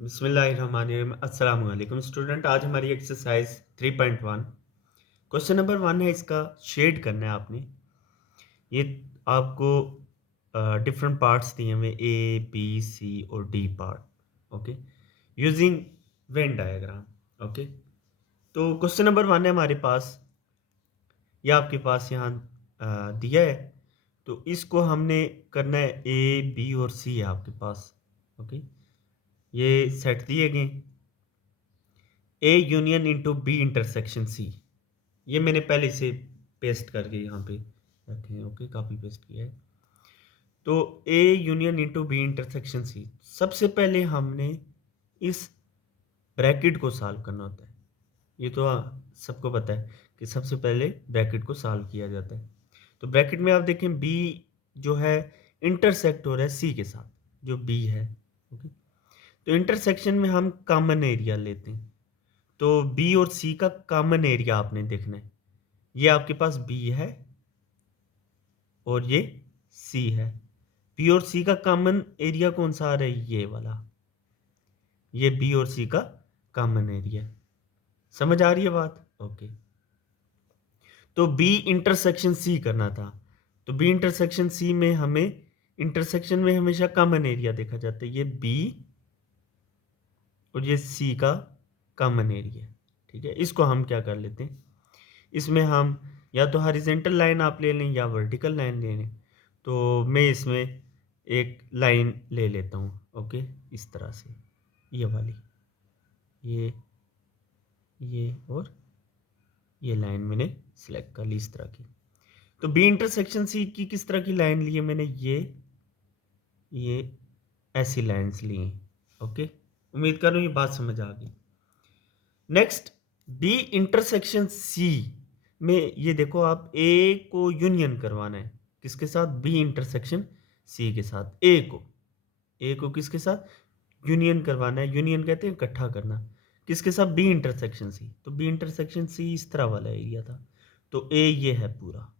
बिस्मिल्लाहिर्रहमानिर्रहीम। अस्सलाम वालेकुम स्टूडेंट। आज हमारी एक्सरसाइज 3.1 क्वेश्चन नंबर 1 है। इसका शेड करना है आपने। ये आपको डिफरेंट पार्ट्स दिए हुए ए बी सी और D part. Okay, using Venn diagram. Okay, तो क्वेश्चन नंबर 1 है हमारे पास। ये आपके पास यहाँ दिया है। तो इसको हमने करना है, ए बी और सी है आपके पास। ओके, ये सेट दिए गए, A union into B intersection C. ये मैंने पहले से पेस्ट करके यहाँ पे रखे हैं। ओके, काफ़ी पेस्ट किया है। तो A union into B intersection C, सबसे पहले हमने इस ब्रैकेट को सॉल्व करना होता है। ये तो सबको पता है कि सबसे पहले ब्रैकेट को सॉल्व किया जाता है। तो ब्रैकेट में आप देखें, बी जो है इंटरसेक्ट हो रहा है सी के साथ, जो बी है। ओके, तो इंटरसेक्शन में हम कॉमन एरिया लेते हैं। तो बी और सी का कॉमन एरिया आपने देखना है। ये आपके पास बी है और ये सी है। बी और सी का कॉमन एरिया कौन सा आ रहा है? ये वाला। ये बी और सी का कॉमन एरिया। समझ आ रही है बात? ओके, तो बी इंटरसेक्शन सी करना था। तो बी इंटरसेक्शन सी में हमें, इंटरसेक्शन में हमेशा कॉमन एरिया देखा जाता है। ये बी और ये सी का कॉमन एरिया। ठीक है, इसको हम क्या कर लेते हैं, इसमें हम या तो हॉरिजॉन्टल लाइन आप ले लें या वर्टिकल लाइन ले लें। तो मैं इसमें एक लाइन ले लेता हूँ। ओके, इस तरह से ये वाली, ये और ये लाइन मैंने सिलेक्ट कर ली इस तरह की। तो बी इंटरसेक्शन सी की किस तरह की लाइन ली है मैंने? ये ऐसी लाइन्स ली हैं। ओके, उम्मीद कर रहा हूँ ये बात समझ आ गई। नेक्स्ट, बी इंटरसेक्शन सी में ये देखो, आप ए को यूनियन करवाना है किसके साथ? बी इंटरसेक्शन सी के साथ। ए को किसके साथ यूनियन करवाना है? यूनियन कहते हैं इकट्ठा करना। किसके साथ? B intersection C. तो बी इंटरसेक्शन सी इस तरह वाला एरिया था। तो ए ये है पूरा।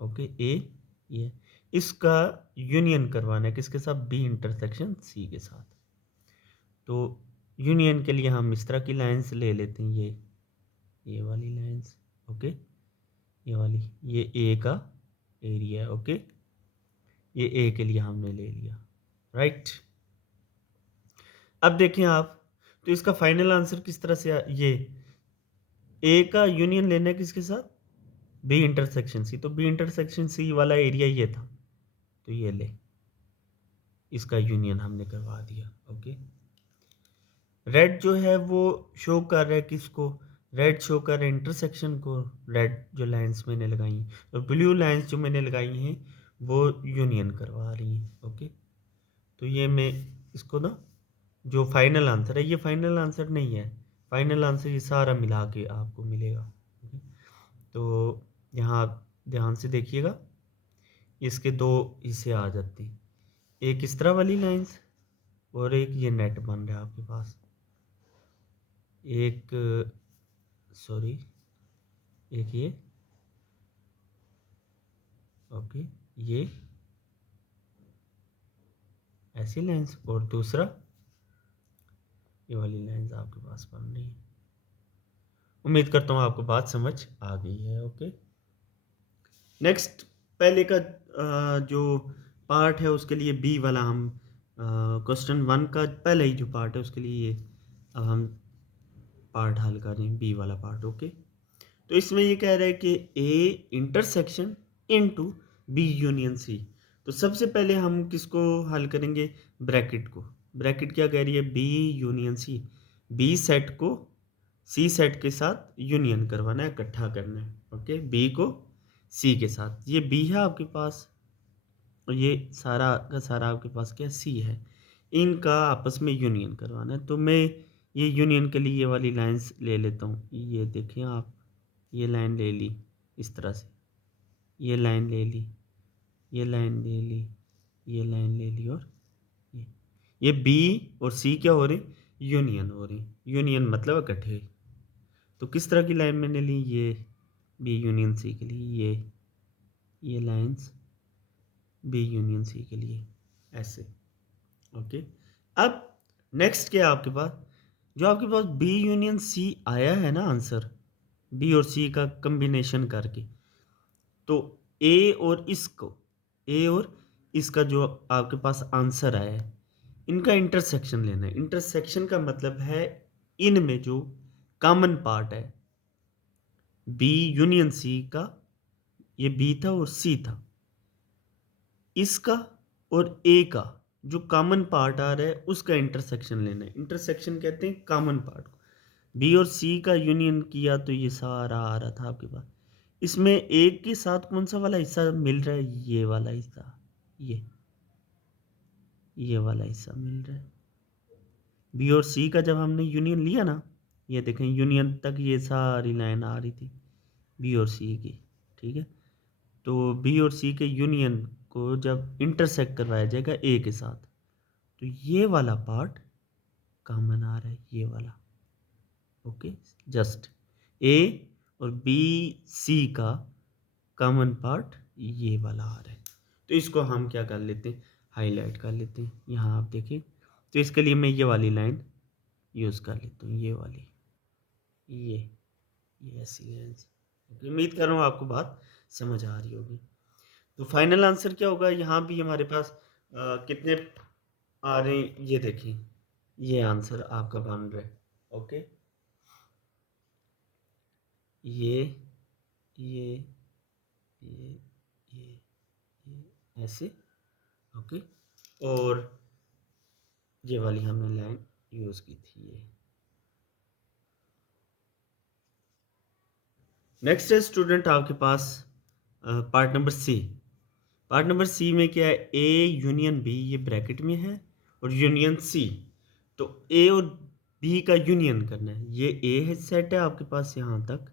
ओके, ए ये, इसका यूनियन करवाना है किसके साथ? बी इंटरसेक्शन सी के साथ। तो यूनियन के लिए हम इस तरह की लाइंस ले लेते हैं। ये वाली लाइंस। ओके, ये वाली, ये ए का एरिया है। ओके, ये ए के लिए हमने ले लिया। राइट, अब देखें आप, तो इसका फाइनल आंसर किस तरह से ये ए का यूनियन लेना है किसके साथ? B intersection C. तो बी इंटरसेक्शन सी वाला एरिया ये था, तो ये ले, इसका यूनियन हमने करवा दिया। ओके, रेड जो है वो शो कर रहा है किसको? रेड शो कर रहा है इंटरसेक्शन को। रेड जो लाइंस मैंने लगाई हैं, तो ब्लू लाइंस जो मैंने लगाई हैं वो यूनियन करवा रही हैं। ओके, तो ये मैं इसको ना, जो फाइनल आंसर है, ये फाइनल आंसर नहीं है। फाइनल आंसर ये सारा मिला के आपको मिलेगा। ओके, तो यहाँ आप ध्यान से देखिएगा, इसके दो हिस्से आ जाते हैं। एक इस तरह वाली लाइंस और एक ये नेट बन रहा है आपके पास। एक, सॉरी, एक ये। ओके, ये ऐसी लाइंस और दूसरा ये वाली लाइंस आपके पास बन रही है। उम्मीद करता हूँ आपको बात समझ आ गई है। ओके, नेक्स्ट, पहले का जो पार्ट है उसके लिए बी वाला हम, क्वेश्चन 1 का पहले ही जो पार्ट है उसके लिए ये अब हम पार्ट हल कर रहे हैं, बी वाला पार्ट। ओके, तो इसमें ये कह रहा है कि A intersection into B union C. तो सबसे पहले हम किसको हल करेंगे? ब्रैकेट को। ब्रैकेट क्या कह रही है? B union C. B set को सी सेट के साथ यूनियन करवाना है, इकट्ठा करना है। ओके, बी को सी के साथ। ये बी है आपके पास और ये सारा का सारा आपके पास क्या? सी है। इनका आपस में यूनियन करवाना है। तो मैं ये यूनियन के लिए ये वाली लाइंस ले लेता हूँ। ये देखें आप, ये लाइन ले ली इस तरह से, ये लाइन ले ली, ये लाइन ले ली, ये लाइन ले ली, और ये बी और सी क्या हो रहे? यूनियन हो रही। यूनियन मतलब इकट्ठे। तो किस तरह की लाइन मैंने ली? ये बी यूनियन सी के लिए, ये लाइंस बी यूनियन सी के लिए ऐसे। ओके, अब नेक्स्ट क्या है आपके पास, जो आपके पास बी यूनियन सी आया है ना आंसर, बी और सी का कम्बिनेशन करके, तो ए और इसका जो आपके पास आंसर आया है, इनका इंटरसेक्शन लेना है। इंटरसेक्शन का मतलब है इनमें जो कॉमन पार्ट है, बी यूनियन सी का, ये बी था और सी था, इसका और ए का जो कॉमन पार्ट आ रहा है उसका इंटरसेक्शन लेना है। इंटरसेक्शन कहते हैं कॉमन पार्ट को। बी और सी का यूनियन किया तो ये सारा आ रहा था आपके पास। इसमें एक के साथ कौन सा वाला हिस्सा मिल रहा है, ये वाला हिस्सा, ये वाला हिस्सा मिल रहा है। बी और सी का जब हमने यूनियन लिया ना, ये देखें यूनियन तक ये सारी लाइन आ रही थी बी और सी की, ठीक है। तो बी और सी के यूनियन को जब इंटरसेक्ट करवाया जाएगा ए के साथ, तो ये वाला पार्ट कॉमन आ रहा है, ये वाला, ओके। जस्ट ए और बी सी का कॉमन पार्ट ये वाला आ रहा है। तो इसको हम क्या कर लेते हैं, हाईलाइट कर लेते हैं। यहाँ आप देखें, तो इसके लिए मैं ये वाली लाइन यूज़ कर लेता हूँ, ये वाली, ये ये ऐसी लाइन। उम्मीद कर रहा हूँ आपको बात समझ आ रही होगी। तो फाइनल आंसर क्या होगा, यहाँ भी हमारे पास कितने आ रहे हैं, ये देखें, ये आंसर आपका बन रहा है, ओके। ये ये ये ये ऐसे, ओके। और ये वाली हमने लाइन यूज़ की थी, ये। नेक्स्ट है स्टूडेंट आपके पास part number C. Part number C में क्या है, ए यूनियन बी, ये ब्रैकेट में है, और यूनियन सी। तो ए और बी का यूनियन करना है। ये ए है सेट है आपके पास यहाँ तक,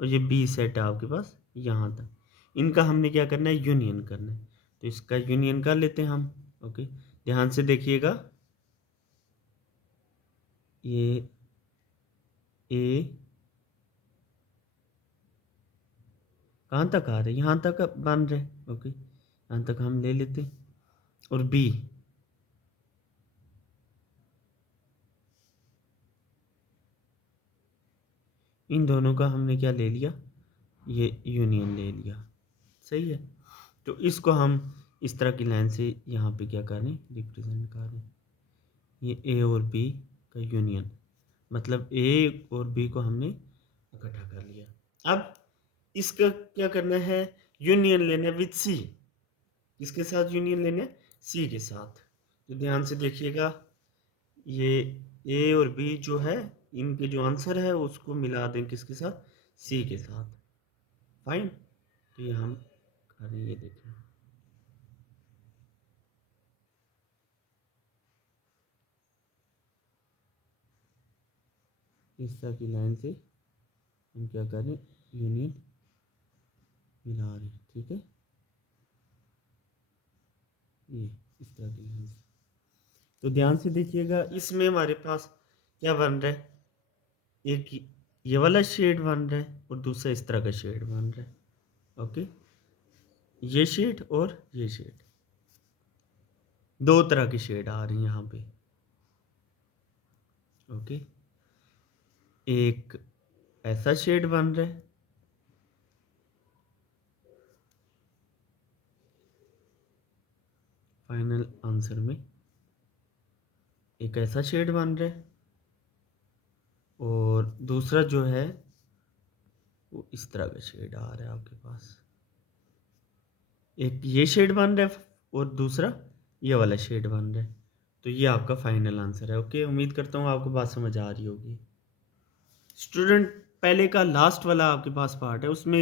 और ये बी सेट है आपके पास यहाँ तक। इनका हमने क्या करना है, यूनियन करना है। तो इसका यूनियन कर लेते हैं हम, ओके। ध्यान से देखिएगा, ये ए कहाँ तक आ रहे, यहाँ तक बन रहे, ओके। यहाँ तक हम ले लेते हैं, और बी, इन दोनों का हमने क्या ले लिया, ये यूनियन ले लिया, सही है। तो इसको हम इस तरह की लाइन से यहाँ पे क्या करें, रिप्रेजेंट करें, ये ए और बी का यूनियन, मतलब ए और बी को हमने इकट्ठा कर लिया। अब इसका क्या करना है, यूनियन लेना विद सी। किसके साथ यूनियन लेना है, सी के साथ। तो ध्यान से देखिएगा, ये ए और बी जो है, इनके जो आंसर है उसको मिला दें किसके साथ, सी के साथ, फाइन। तो ये हम करें, ये देखें, इस तरह की लाइन से हम क्या करें, यूनियन मिला रहे हैं, ठीक है। ये इस तरह की लाइन से, तो ध्यान से देखिएगा, इसमें हमारे पास क्या बन रहा है, एक ये वाला शेड बन रहा है और दूसरा इस तरह का शेड बन रहा है, ओके। ये शेड और ये शेड, दो तरह की शेड आ रही है यहाँ पे, ओके। एक ऐसा शेड बन रहा है, फाइनल आंसर में एक ऐसा शेड बन रहा है, और दूसरा जो है वो इस तरह का शेड आ रहा है आपके पास। एक ये शेड बन रहा है और दूसरा ये वाला शेड बन रहा है। तो ये आपका फाइनल आंसर है, ओके। उम्मीद करता हूँ आपको बात समझ आ रही होगी। स्टूडेंट, पहले का लास्ट वाला आपके पास पार्ट है, उसमें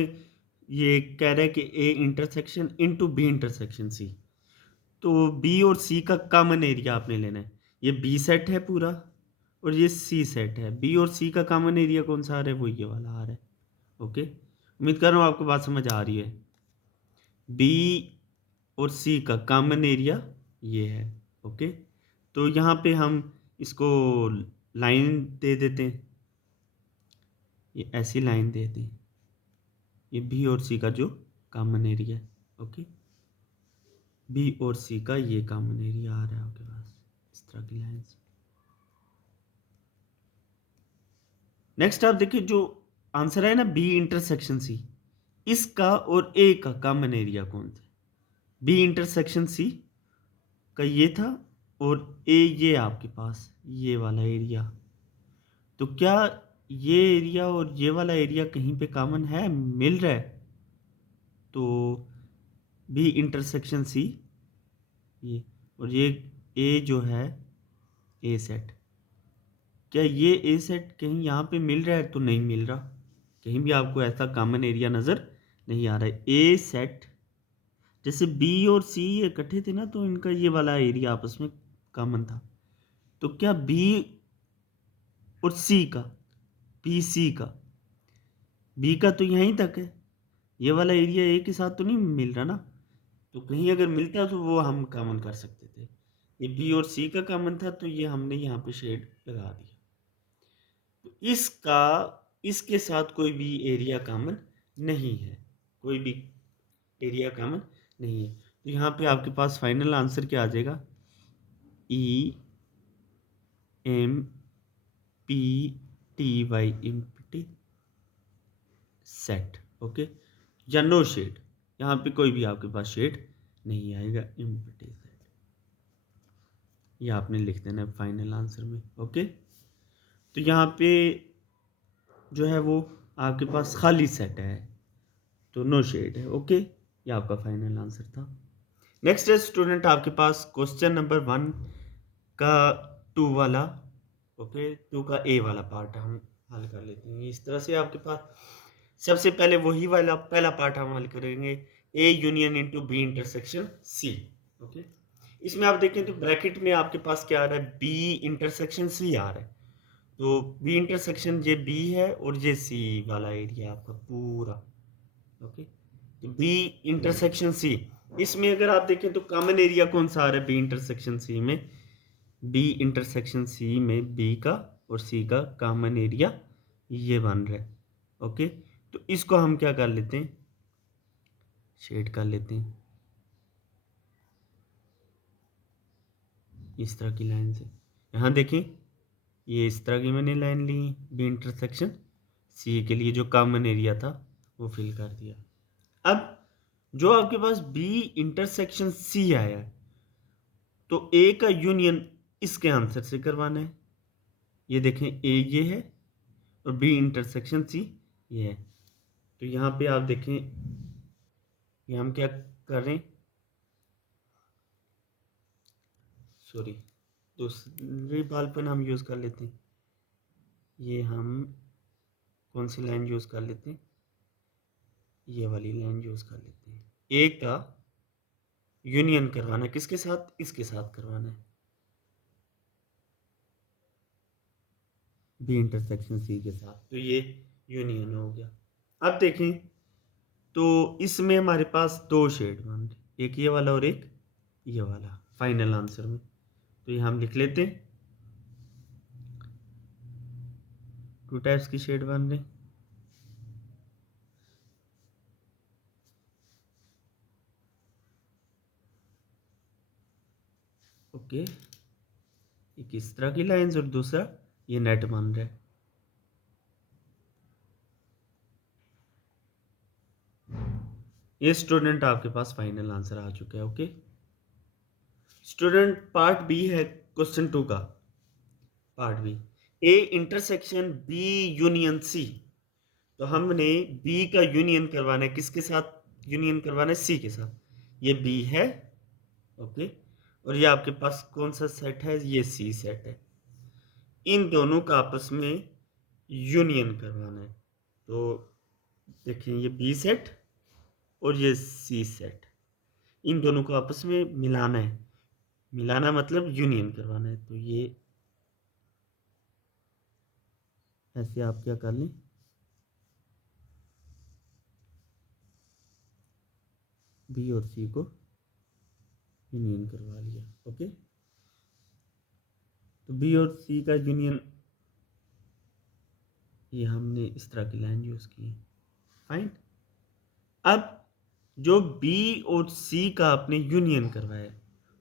ये कह रहा है कि A intersection into B intersection C. तो बी और सी का कॉमन एरिया आपने लेना है। ये बी सेट है पूरा, और ये सी सेट है। बी और सी का कॉमन एरिया कौन सा आ रहा है, वो ये वाला आ रहा है, ओके। उम्मीद कर रहा हूँ आपको बात समझ आ रही है। बी और सी का कॉमन एरिया ये है, ओके। तो यहाँ पे हम इसको लाइन दे देते हैं, ये ऐसी लाइन दे दें, ये बी और सी का जो कॉमन एरिया है, ओके। बी और सी का ये कॉमन एरिया आ रहा है आपके पास, इस तरह की लाइन से, नेक्स्ट आप देखिए जो आंसर है ना बी इंटरसेक्शन सी, इसका और ए का कॉमन एरिया कौन सा? बी इंटरसेक्शन सी का ये था और ए ये आपके पास ये वाला एरिया। तो क्या ये एरिया और ये वाला एरिया कहीं पे कॉमन है, मिल रहा है? तो बी इंटरसेक्शन सी ये, और ये ए जो है ए सेट, क्या ये ए सेट कहीं यहाँ पे मिल रहा है? तो नहीं मिल रहा, कहीं भी आपको ऐसा कॉमन एरिया नज़र नहीं आ रहा है। ए सेट जैसे बी और सी इकट्ठे थे ना, तो इनका ये वाला एरिया आपस में कॉमन था। तो क्या बी और सी का, बी सी का, बी का तो यहीं तक है, ये वाला एरिया ए के साथ तो नहीं मिल रहा ना। तो कहीं अगर मिलता तो वो हम कॉमन कर सकते थे। ये बी और सी का कॉमन था, तो ये हमने यहाँ पे शेड लगा दिया। तो इसका इसके साथ कोई भी एरिया कॉमन नहीं है, कोई भी एरिया कॉमन नहीं है। तो यहाँ पे आपके पास फाइनल आंसर क्या आ जाएगा? E M P T Y empty set, okay, या नो शेड, यहाँ पे कोई भी आपके पास शेड नहीं आएगा, एम्प्टी सेट। ये आपने लिख देना है फाइनल आंसर में, ओके। तो यहाँ पे जो है वो आपके पास खाली सेट है, तो नो शेड है, ओके। ये आपका फाइनल आंसर था। नेक्स्ट है स्टूडेंट आपके पास क्वेश्चन नंबर 1 का 2 वाला, ओके, 2 का ए वाला पार्ट हम हल कर लेते हैं इस तरह से। आपके पास सबसे पहले वही वाला पहला पार्ट हम हल करेंगे, A union into B intersection C, okay. इसमें आप देखें तो ब्रैकेट में आपके पास क्या आ रहा है? बी इंटरसेक्शन सी आ रहा है। तो बी इंटरसेक्शन ये बी है और ये सी वाला एरिया आपका पूरा, ओके। तो बी इंटरसेक्शन सी, इसमें अगर आप देखें तो कॉमन एरिया कौन सा आ रहा है बी इंटरसेक्शन सी में? बी इंटरसेक्शन सी में बी का और सी का कॉमन एरिया ये बन रहा है, ओके। तो इसको हम क्या कर लेते हैं? शेड कर लेते हैं इस तरह की लाइन से। यहाँ देखें, ये इस तरह की मैंने लाइन ली, बी इंटरसेक्शन सी के लिए जो कॉमन एरिया था वो फिल कर दिया। अब जो आपके पास बी इंटरसेक्शन सी आया है, तो ए का यूनियन इसके आंसर से करवाना है। ये देखें, ए ये है और बी इंटरसेक्शन सी ये है। तो यहाँ पे आप देखें, ये हम क्या कर रहे हैं, सॉरी, दूसरी बॉल पेन हम यूज़ कर लेते हैं। ये हम कौन सी लाइन यूज़ कर लेते हैं? ये वाली लाइन यूज़ कर लेते हैं। ए का यूनियन करवाना है किसके साथ? इसके साथ करवाना है, बी इंटरसेक्शन सी के साथ। तो ये यूनियन हो गया। अब देखें तो इसमें हमारे पास दो शेड बन रहे, एक ये वाला और एक ये वाला फाइनल आंसर में। तो ये हम लिख लेते हैं, 2 टाइप्स की शेड बन रहे। ओके, एक इस तरह की लाइंस और दूसरा ये नेट बन रहा है। ये स्टूडेंट आपके पास फाइनल आंसर आ चुका है, ओके। स्टूडेंट पार्ट बी है क्वेश्चन 2 का, part B, A intersection B union C. तो हमने बी का यूनियन करवाना है किसके साथ? यूनियन करवाना है सी के साथ। ये बी है, ओके, और ये आपके पास कौन सा सेट है? ये सी सेट है। इन दोनों का आपस में यूनियन करवाना है। तो देखिए, ये बी सेट और ये सी सेट, इन दोनों को आपस में मिलाना है। मिलाना मतलब यूनियन करवाना है। तो ये ऐसे आप क्या कर लें, बी और सी को यूनियन करवा लिया, ओके। तो बी और सी का यूनियन, ये हमने इस तरह की लाइन यूज़ की है, फाइन। अब जो बी और सी का आपने यूनियन करवाया,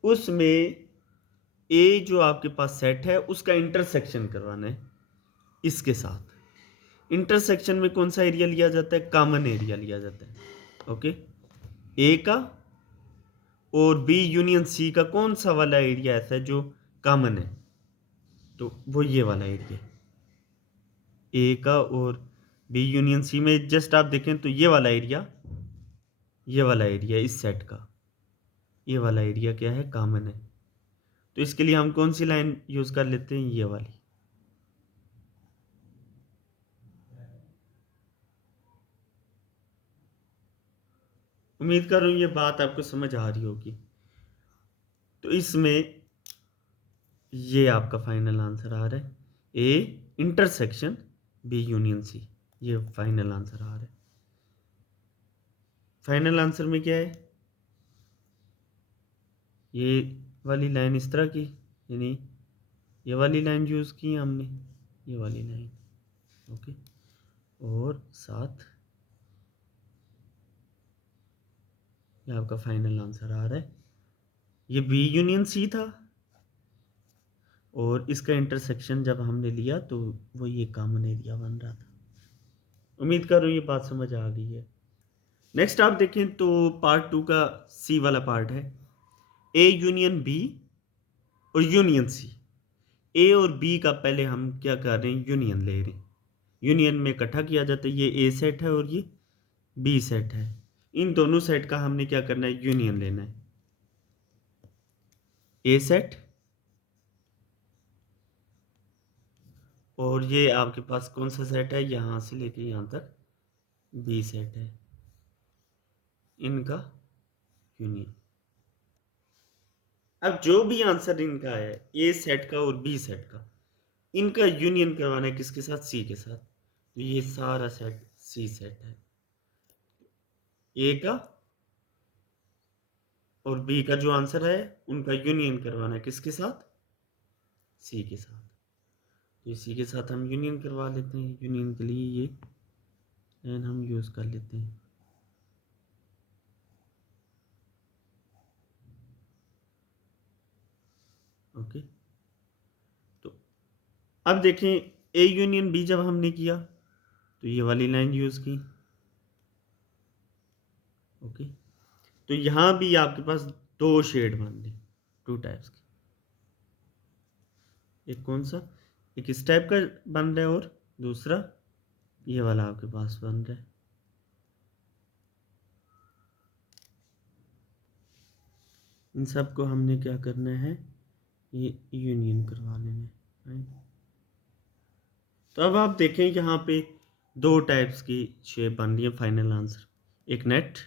उसमें ए जो आपके पास सेट है उसका इंटरसेक्शन करवाना है इसके साथ, इंटरसेक्शन में कौन सा एरिया लिया जाता है? कॉमन एरिया लिया जाता है। ओके, ए का और बी यूनियन सी का कौन सा वाला एरिया ऐसा है जो कॉमन है? तो वो ये वाला एरिया, ए का और बी यूनियन सी में जस्ट आप देखें तो ये वाला एरिया, ये वाला एरिया इस सेट का, ये वाला एरिया क्या है? कॉमन है। तो इसके लिए हम कौन सी लाइन यूज कर लेते हैं? ये वाली। उम्मीद कर रहा हूं ये बात आपको समझ आ रही होगी। तो इसमें ये आपका फाइनल आंसर आ रहा है, A intersection B union C. ये फाइनल आंसर आ रहा है। फाइनल आंसर में क्या है? ये वाली लाइन इस तरह की, यानी ये वाली लाइन यूज़ की है हमने, ये वाली लाइन। ओके, और साथ ये आपका फाइनल आंसर आ रहा है। ये बी यूनियन सी था और इसका इंटरसेक्शन जब हमने लिया तो वो ये कॉमन एरिया बन रहा था। उम्मीद कर रहा हूँ ये बात समझ आ गई है। नेक्स्ट आप देखें तो पार्ट 2 का सी वाला पार्ट है, ए यूनियन बी और यूनियन सी। ए और बी का पहले हम क्या कर रहे हैं? यूनियन ले रहे हैं। यूनियन में इकट्ठा किया जाता है। ये ए सेट है और ये बी सेट है। इन दोनों सेट का हमने क्या करना है? यूनियन लेना है। ए सेट और ये आपके पास कौन सा सेट है? यहाँ से लेके यहाँ तक बी सेट है, इनका यूनियन। अब जो भी आंसर इनका है, ए सेट का और बी सेट का, इनका यूनियन करवाना है किसके साथ? सी के साथ। तो ये सारा सेट सी सेट है। ए का और बी का जो आंसर है उनका यूनियन करवाना है किसके साथ? सी के साथ। तो सी के साथ हम यूनियन करवा लेते हैं। यूनियन के लिए ये एन हम यूज़ कर लेते हैं। ओके, तो अब देखें, ए यूनियन बी जब हमने किया तो ये वाली लाइन यूज़ की। ओके, तो यहाँ भी आपके पास दो शेड बन रहे, टू टाइप्स के। एक कौन सा? एक इस टाइप का बन रहा है और दूसरा ये वाला आपके पास बन रहा है। इन सब को हमने क्या करना है? ये यूनियन करवा लेना है, राइट। तो अब आप देखें यहाँ पे दो टाइप्स की शेप बन रही है। फाइनल आंसर, एक नेट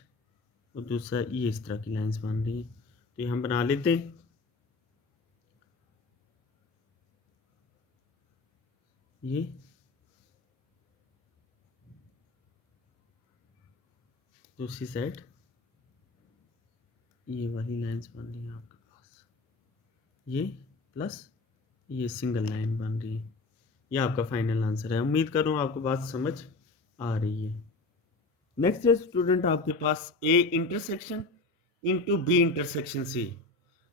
और दूसरा ये इस तरह की लाइंस बन रही है। तो ये हम बना लेते हैं। ये दूसरी साइड ये वाली लाइंस बन रही है आपके पास, ये प्लस ये सिंगल लाइन बन रही है। ये आपका फाइनल आंसर है। उम्मीद कर रहा हूँ आपको बात समझ आ रही है। नेक्स्ट है स्टूडेंट आपके पास A intersection into B intersection C.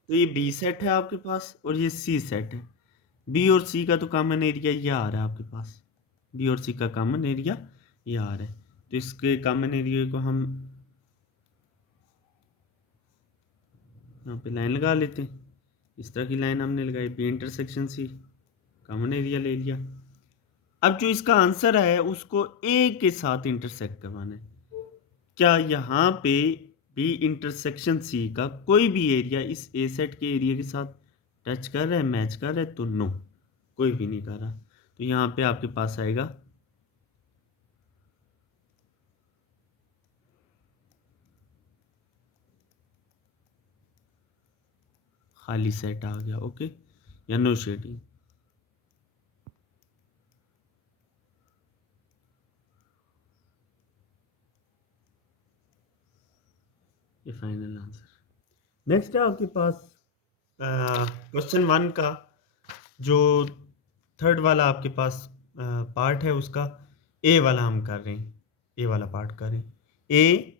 तो ये बी सेट है आपके पास और ये सी सेट है। बी और सी का तो कॉमन एरिया ये आ रहा है आपके पास, बी और सी का कॉमन एरिया ये आ रहा है। तो इसके कॉमन एरिया को हम यहाँ पे लाइन लगा लेते हैं। इस तरह की लाइन हमने लगाई, B intersection C, common area ले लिया। अब जो इसका आंसर है उसको ए के साथ इंटरसेक्ट करवाना है। क्या यहाँ पे बी इंटरसेक्शन सी का कोई भी एरिया इस ए सेट के एरिया के साथ टच कर रहा है, मैच कर रहा है? तो नो, कोई भी नहीं कर रहा। तो यहाँ पे आपके पास आएगा खाली सेट आ गया। ओके, या नो शेडिंग। ये फाइनल आंसर। नेक्स्ट है आपके पास क्वेश्चन 1 का जो थर्ड वाला आपके पास पार्ट है, उसका ए वाला हम कर रहे हैं। ए वाला पार्ट कर रहे हैं, A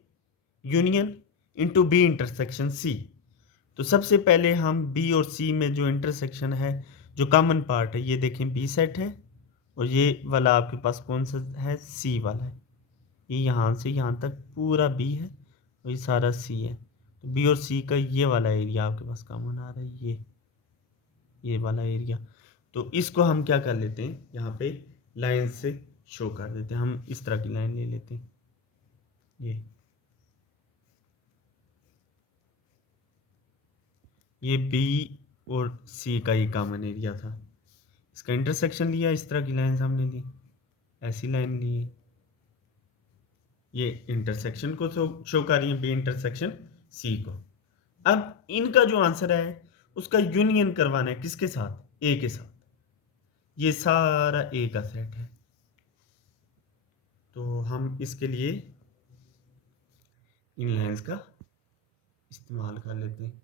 union into B intersection C. तो सबसे पहले हम बी और सी में जो इंटरसेक्शन है, जो कॉमन पार्ट है, ये देखें बी सेट है और ये वाला आपके पास कौन सा है, सी वाला है। ये यहाँ से यहाँ तक पूरा बी है और ये सारा सी है, तो बी और सी का ये वाला एरिया आपके पास कॉमन आ रहा है, ये वाला एरिया। तो इसको हम क्या कर लेते हैं, यहाँ पे लाइन से शो कर देते हैं। हम इस तरह की लाइन ले लेते हैं, ये बी और सी का ये कॉमन एरिया था, इसका इंटरसेक्शन लिया, इस तरह की लाइन हमने ली, ऐसी लाइन ली है, ये इंटरसेक्शन को शो कर रही है, बी इंटरसेक्शन सी को। अब इनका जो आंसर है उसका यूनियन करवाना है किसके साथ, ए के साथ। ये सारा ए का सेट है, तो हम इसके लिए इन लाइंस का इस्तेमाल कर लेते हैं।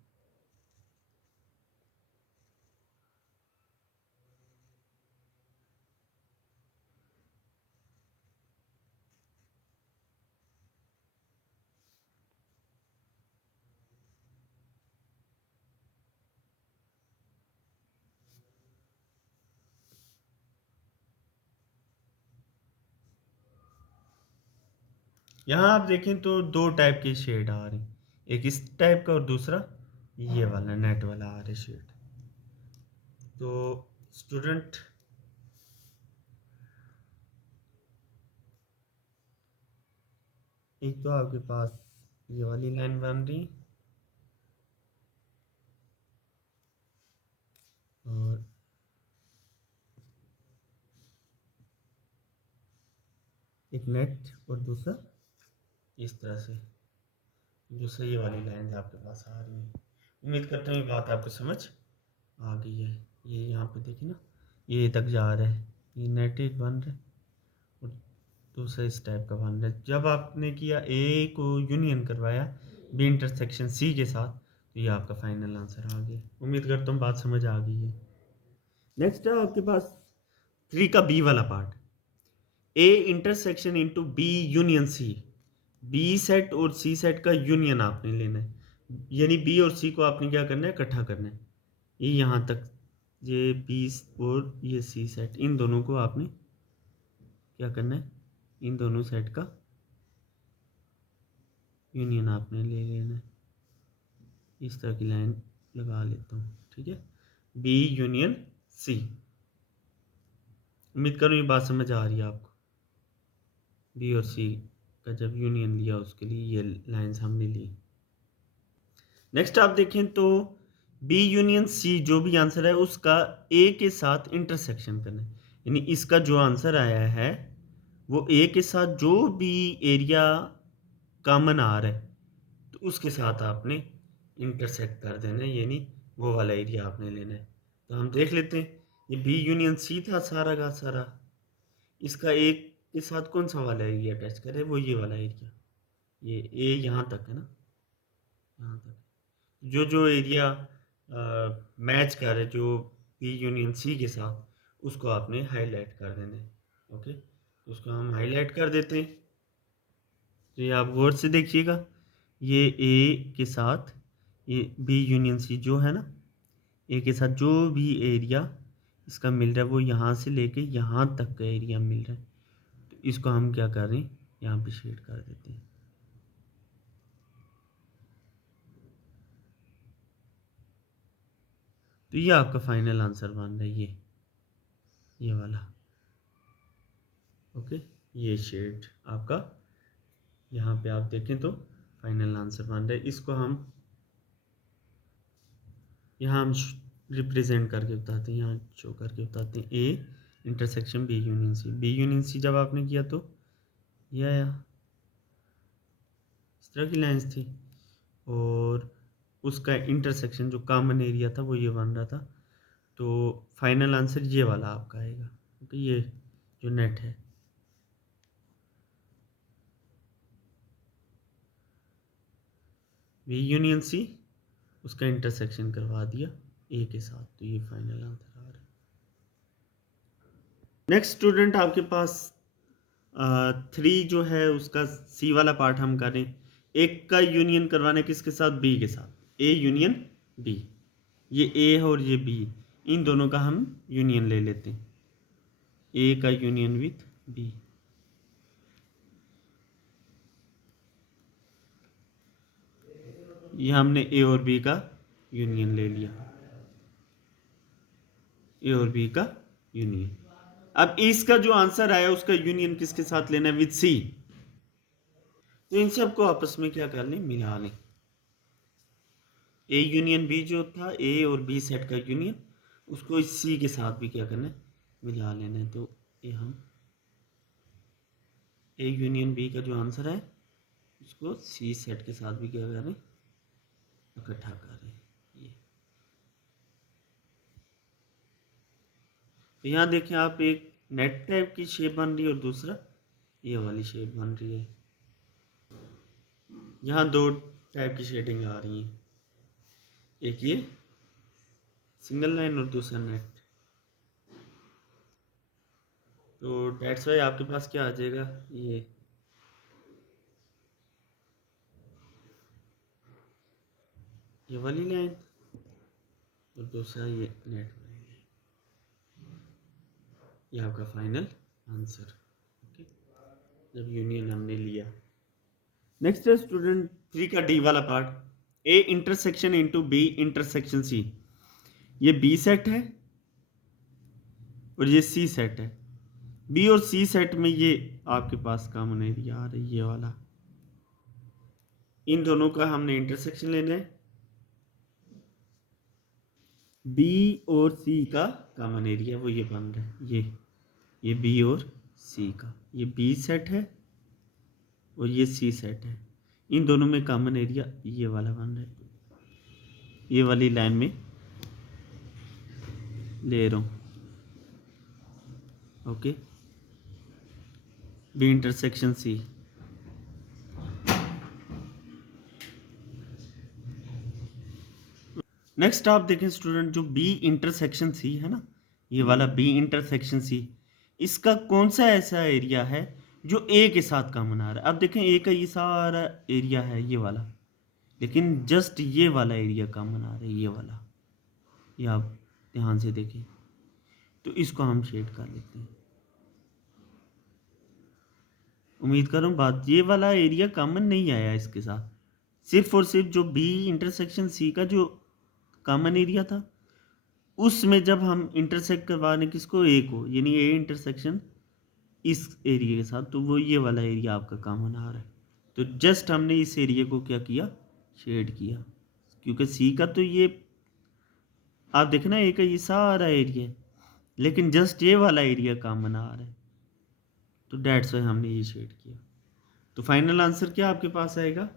यहाँ आप देखें तो दो टाइप के शेड आ रहे हैं, एक इस टाइप का और दूसरा ये वाला नेट वाला आ रहा है शेड। तो स्टूडेंट एक तो आपके पास ये वाली लाइन बन रही और एक नेट और दूसरा इस तरह से जो सही वाली लाइन आपके पास आ रही है। उम्मीद करता हूँ ये बात आपको समझ आ गई है। ये यहाँ पे देखिए ना, ये तक जा रहा है, ये नेट एक बन रहा है और दूसरा इस टाइप का बन रहा है। जब आपने किया ए को यूनियन करवाया बी इंटरसेक्शन सी के साथ, तो ये आपका फाइनल आंसर आ गया। उम्मीद करता हूँ बात समझ आ गई है। नेक्स्ट है आपके पास 3 का बी वाला part, A intersection into B union C. B set और सी सेट का यूनियन आपने लेना है, यानी बी और सी को आपने क्या करना है, इकट्ठा करना है। ये यहाँ तक, ये बी और ये सी सेट, इन दोनों को आपने क्या करना है, इन दोनों सेट का यूनियन आपने ले लेना है। इस तरह की लाइन लगा लेता हूँ, ठीक है, बी यूनियन सी। उम्मीद करूँ ये बात समझ आ रही है आपको। बी और सी का जब यूनियन लिया उसके लिए ये लाइंस हमने ली। नेक्स्ट आप देखें तो बी यूनियन सी जो भी आंसर है उसका ए के साथ इंटरसेक्शन करना है, यानी इसका जो आंसर आया है वो ए के साथ जो भी एरिया कॉमन आ रहा है तो उसके साथ आपने इंटरसेक्ट कर देना है, यानी वो वाला एरिया आपने लेना है। तो हम देख लेते हैं, ये बी यूनियन सी था सारा का सारा, इसका एक के साथ कौन सा वाला एरिया टच करे, वो ये वाला एरिया, ये ए यहाँ तक है ना, यहाँ तक जो जो एरिया मैच कर रहे जो बी यूनियन सी के साथ उसको आपने हाईलाइट कर देना है। ओके, तो उसको हम हाईलाइट कर देते हैं। तो ये आप गौर से देखिएगा, ये ए के साथ ये बी यूनियन सी जो है ना, ए के साथ जो भी एरिया इसका मिल रहा है वो यहाँ से लेके यहाँ तक का एरिया मिल रहा है, तो इसको हम क्या कर रहे हैं, यहाँ पे शेड कर देते हैं। तो ये आपका फाइनल आंसर बन रहा है, ये वाला। ओके, ये शेड आपका यहाँ पे आप देखें तो फाइनल आंसर बन रहा है। इसको हम यहाँ हम रिप्रेजेंट करके बताते हैं, यहाँ शो करके बताते हैं, A intersection B union C. B union C जब आपने किया तो ये आया, इस तरह की लाइंस थी और उसका इंटरसेक्शन जो कॉमन एरिया था वो ये बन रहा था। तो फाइनल आंसर ये वाला आपका आएगा, क्योंकि ये जो नेट है बी यूनियन सी, उसका इंटरसेक्शन करवा दिया ए के साथ, तो ये फाइनल आंसर आ रहा है। नेक्स्ट स्टूडेंट आपके पास 3 जो है उसका सी वाला पार्ट हम करें, एक का यूनियन करवाना है किसके साथ, बी के साथ, ए यूनियन बी। ये ए है और ये बी, इन दोनों का हम यूनियन ले लेते हैं। ए का यूनियन विथ बी। ये हमने ए और बी का यूनियन ले लिया, ए और बी का यूनियन। अब इसका जो आंसर आया उसका यूनियन किसके साथ लेना है? With C. तो इन सबको आपस में क्या कर लें? मिला लें। ए यूनियन बी जो था, ए और बी सेट का यूनियन, उसको इस सी के साथ भी क्या करना है? मिला लेना है। तो ये हम ए यूनियन बी का जो आंसर है उसको सी सेट के साथ भी क्या करें? इकट्ठा करें। ये तो यहाँ देखें आप, एक नेट टाइप की शेप बन रही है और दूसरा ये वाली शेप बन रही है। यहाँ दो टाइप की शेडिंग आ रही है, एक ये सिंगल लाइन और दूसरा नेट। तो डेट्स वाई आपके पास क्या आ जाएगा? ये वाली लाइन और दूसरा ये नेट वाली लाइन। ये आपका फाइनल आंसर। ओके, जब यूनियन हमने लिया। नेक्स्ट है स्टूडेंट 3 का डी वाला part, A intersection into B intersection C. ये बी सेट है और ये सी सेट है। बी और सी सेट में ये आपके पास कॉमन एरिया आ रही है, ये वाला। इन दोनों का हमने इंटरसेक्शन लेना है। बी और सी का कॉमन एरिया वो ये बन रहा है, ये बी और सी का, ये बी सेट है और ये सी सेट है। इन दोनों में कॉमन एरिया ये वाला बन रहा है, ये वाली लाइन में ले रहा हूँ। Okay, B intersection C. Next आप देखें स्टूडेंट, जो बी इंटरसेक्शन सी है ना, ये वाला बी इंटरसेक्शन सी, इसका कौन सा ऐसा एरिया है जो ए के साथ कॉमन आ रहा है? अब देखें ए का ये सारा एरिया है ये वाला, लेकिन जस्ट ये वाला एरिया कॉमन आ रहा है, ये वाला। ये आप ध्यान से देखें, तो इसको हम शेड कर लेते हैं। उम्मीद कर रहा हूँ बात, ये वाला एरिया कॉमन नहीं आया इसके साथ, सिर्फ और सिर्फ जो बी इंटरसेक्शन सी का जो कॉमन एरिया था उसमें जब हम इंटरसेक्ट करवा रहे किसको? ए को, यानी ए इंटरसेक्शन इस एरिया के साथ, तो वो ये वाला एरिया आपका कॉमन आ रहा है। तो जस्ट हमने इस एरिया को क्या किया? शेड किया, क्योंकि सी का तो ये आप देखना ए का ये सारा एरिया है, लेकिन जस्ट ये वाला एरिया कॉमन आ रहा है, तो डेट्स वाई हमने ये शेड किया। तो फाइनल आंसर क्या आपके पास आएगा?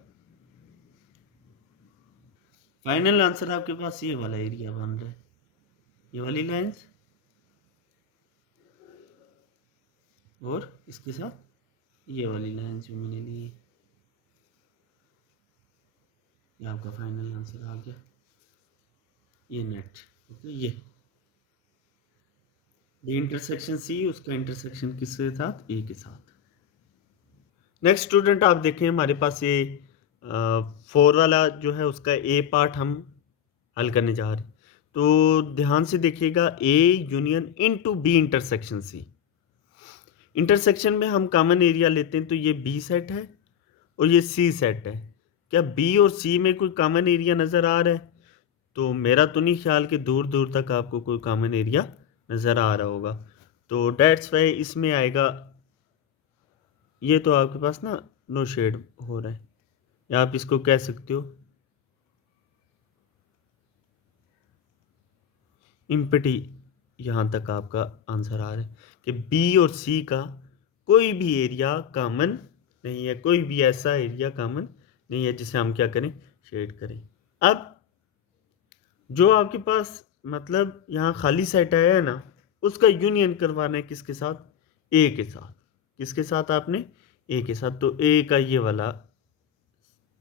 फाइनल आंसर आपके पास ये वाला एरिया बन रहा है, ये वाली लाइंस और इसके साथ ये वाली लाइंस जो मैंने ली है। ये आपका फाइनल आंसर आ गया, ये नेट। ओके, ये इंटरसेक्शन सी, उसका इंटरसेक्शन किसके साथ? ए के साथ। नेक्स्ट स्टूडेंट आप देखें, हमारे पास ये 4 वाला जो है उसका ए पार्ट हम हल करने जा रहे हैं। तो ध्यान से देखिएगा, A union into B intersection C. Intersection में हम कॉमन एरिया लेते हैं, तो ये बी सेट है और ये सी सेट है। क्या बी और सी में कोई कॉमन एरिया नज़र आ रहा है? तो मेरा तो नहीं ख्याल कि दूर दूर तक आपको कोई कॉमन एरिया नज़र आ रहा होगा। तो डेट्स वाई इसमें आएगा, ये तो आपके पास ना नो शेड हो रहा है, या आप इसको कह सकते हो इम्पटी। यहाँ तक आपका आंसर आ रहा है कि बी और सी का कोई भी एरिया कॉमन नहीं है, कोई भी ऐसा एरिया कॉमन नहीं है जिसे हम क्या करें? शेड करें। अब जो आपके पास मतलब यहाँ खाली सेट आया है ना, उसका यूनियन करवाना है किसके साथ? ए के साथ। किसके साथ आपने? ए के साथ। तो ए का ये वाला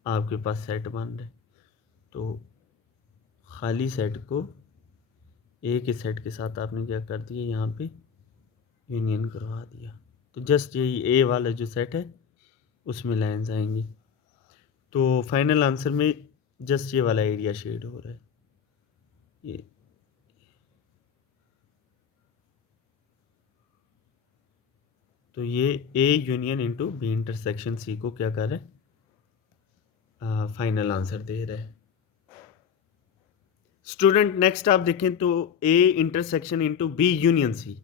आपके पास सेट बन रहा है, तो खाली सेट को ए के सेट के साथ आपने क्या कर दिया? यहाँ पे यूनियन करवा दिया। तो जस्ट यही ए वाला जो सेट है उसमें लाइंस आएंगी। तो फाइनल आंसर में जस्ट ये वाला एरिया शेड हो रहा है, ये। तो ये A union into B intersection C को क्या कर रहा है, फाइनल आंसर दे रहा है। स्टूडेंट नेक्स्ट आप देखें तो A intersection into B union C,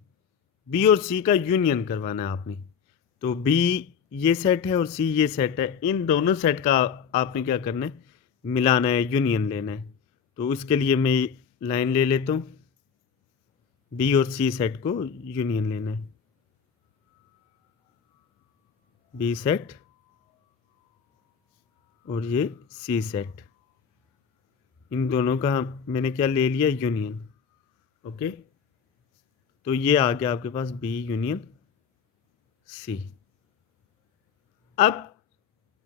B और सी का यूनियन करवाना है आपने। तो बी ये सेट है और सी ये सेट है, इन दोनों सेट का आपने क्या करना है, मिलाना है, यूनियन लेना है। तो उसके लिए मैं लाइन ले लेता हूँ, बी और सी सेट को यूनियन लेना है, बी सेट और ये सी सेट, इन दोनों का मैंने क्या ले लिया, यूनियन। ओके, तो ये आ गया आपके पास बी यूनियन सी। अब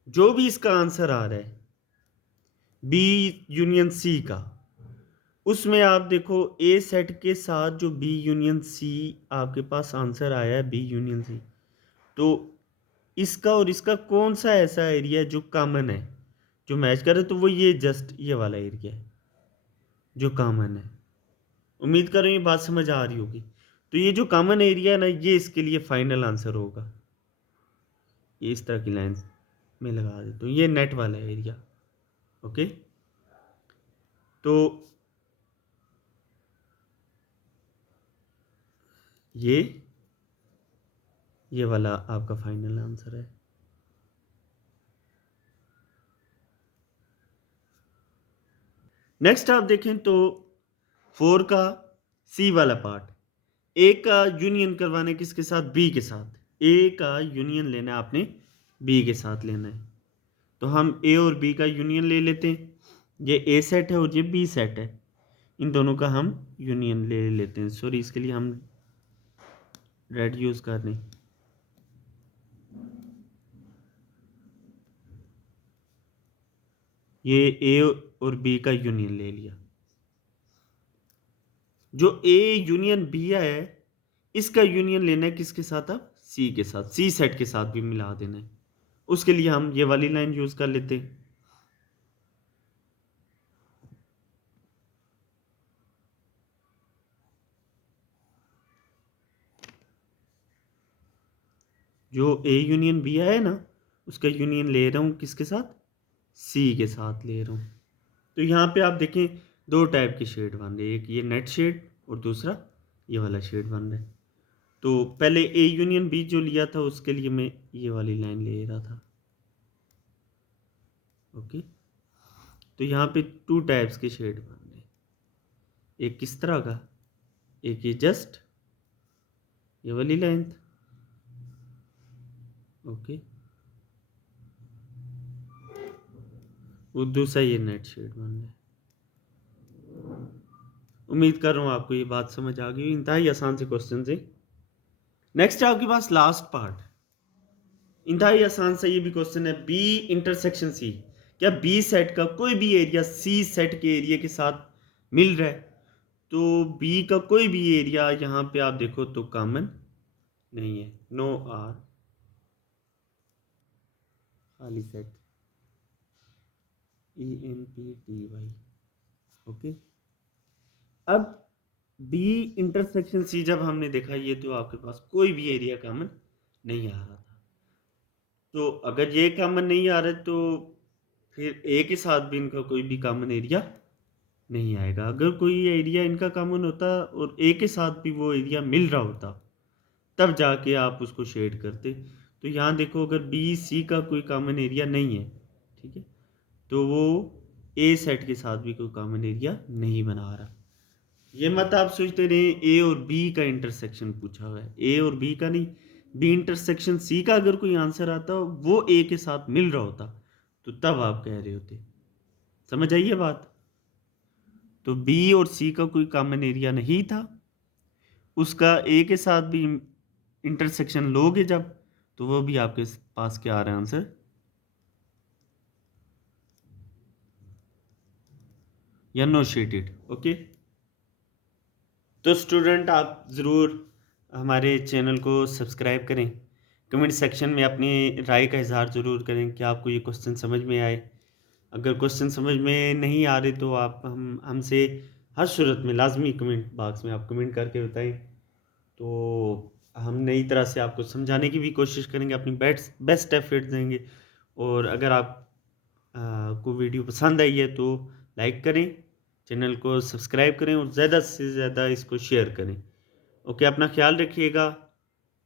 जो भी इसका आंसर आ रहा है बी यूनियन सी का, उसमें आप देखो ए सेट के साथ जो बी यूनियन सी आपके पास आंसर आया है, बी यूनियन सी, तो इसका और इसका कौन सा ऐसा एरिया है जो कॉमन है, जो मैच करे, तो वो ये जस्ट ये वाला एरिया है जो कॉमन है। उम्मीद कर रहा हूँ ये बात समझ आ रही होगी। तो ये जो कॉमन एरिया है ना, ये इसके लिए फाइनल आंसर होगा। ये इस तरह की लाइन में लगा देता हूँ, ये नेट वाला एरिया। ओके, तो ये वाला आपका फाइनल आंसर है। नेक्स्ट आप देखें तो 4 का सी वाला पार्ट, ए का यूनियन करवाना है किसके साथ, बी के साथ। ए का यूनियन लेना है आपने, बी के साथ लेना है। तो हम ए और बी का यूनियन ले लेते हैं, ये ए सेट है और ये बी सेट है, इन दोनों का हम यूनियन ले लेते हैं। सॉरी, इसके लिए हम रेड यूज़ कर रहे हैं। ये ए और बी का यूनियन ले लिया। जो ए यूनियन बी है, इसका यूनियन लेना है किसके साथ, अब सी के साथ, सी सेट के साथ भी मिला देना है। उसके लिए हम ये वाली लाइन यूज कर लेते हैं। जो ए यूनियन बी है ना, उसका यूनियन ले रहा हूँ किसके साथ, सी के साथ ले रहा हूँ। तो यहाँ पे आप देखें दो टाइप के शेड बन रहे हैं, एक ये नेट शेड और दूसरा ये वाला शेड बन रहा है। तो पहले ए यूनियन बी जो लिया था उसके लिए मैं ये वाली लाइन ले रहा था। ओके, तो यहाँ पे टू टाइप्स के शेड बन रहे हैं, एक किस तरह का, एक ये जस्ट ये वाली लेंथ। ओके, वो दूसरा ये नेट शेड बन रहा है। उम्मीद कर रहा हूँ आपको ये बात समझ आ गई, इंतहाई आसान से क्वेश्चन है। नेक्स्ट है आपके पास लास्ट पार्ट, इंतहाई आसान सा ये भी क्वेश्चन है, बी इंटरसेक्शन सी, क्या बी सेट का कोई भी एरिया सी सेट के एरिया के साथ मिल रहा है। तो बी का कोई भी एरिया यहाँ पे आप देखो तो कॉमन नहीं है, नो आर, खाली सेट, EMPTY। ओके, अब बी इंटरसेक्शन सी जब हमने देखा, ये तो आपके पास कोई भी एरिया कॉमन नहीं आ रहा था। तो अगर ये कॉमन नहीं आ रहा है तो फिर ए के साथ भी इनका कोई भी कॉमन एरिया नहीं आएगा। अगर कोई एरिया इनका कॉमन होता और ए के साथ भी वो एरिया मिल रहा होता, तब जाके आप उसको शेड करते। तो यहाँ देखो अगर बी सी का कोई कॉमन एरिया नहीं है, ठीक है, तो वो ए सेट के साथ भी कोई कॉमन एरिया नहीं बना रहा। ये मत आप सोचते रहे ए और बी का इंटरसेक्शन पूछा हुआ है, ए और बी का नहीं, बी इंटरसेक्शन सी का अगर कोई आंसर आता वो ए के साथ मिल रहा होता, तो तब आप कह रहे होते। समझ आइए बात। तो बी और सी का कोई कॉमन एरिया नहीं था, उसका ए के साथ भी इंटरसेक्शन लोगे जब, तो वो भी आपके पास क्या आ रहा है आंसर, या नो शेडेड। ओके, तो स्टूडेंट आप ज़रूर हमारे चैनल को सब्सक्राइब करें, कमेंट सेक्शन में अपनी राय का इजहार ज़रूर करें कि आपको ये क्वेश्चन समझ में आए। अगर क्वेश्चन समझ में नहीं आ रहे तो आप हमसे हर सूरत में लाजमी कमेंट बॉक्स में आप कमेंट करके बताएं, तो हम नई तरह से आपको समझाने की भी कोशिश करेंगे, अपनी बेस्ट एफर्ट देंगे। और अगर आप को वीडियो पसंद आई है तो लाइक करें, चैनल को सब्सक्राइब करें और ज़्यादा से ज़्यादा इसको शेयर करें। ओके, अपना ख्याल रखिएगा।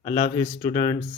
अल्लाह हाफ़िज़ स्टूडेंट्स।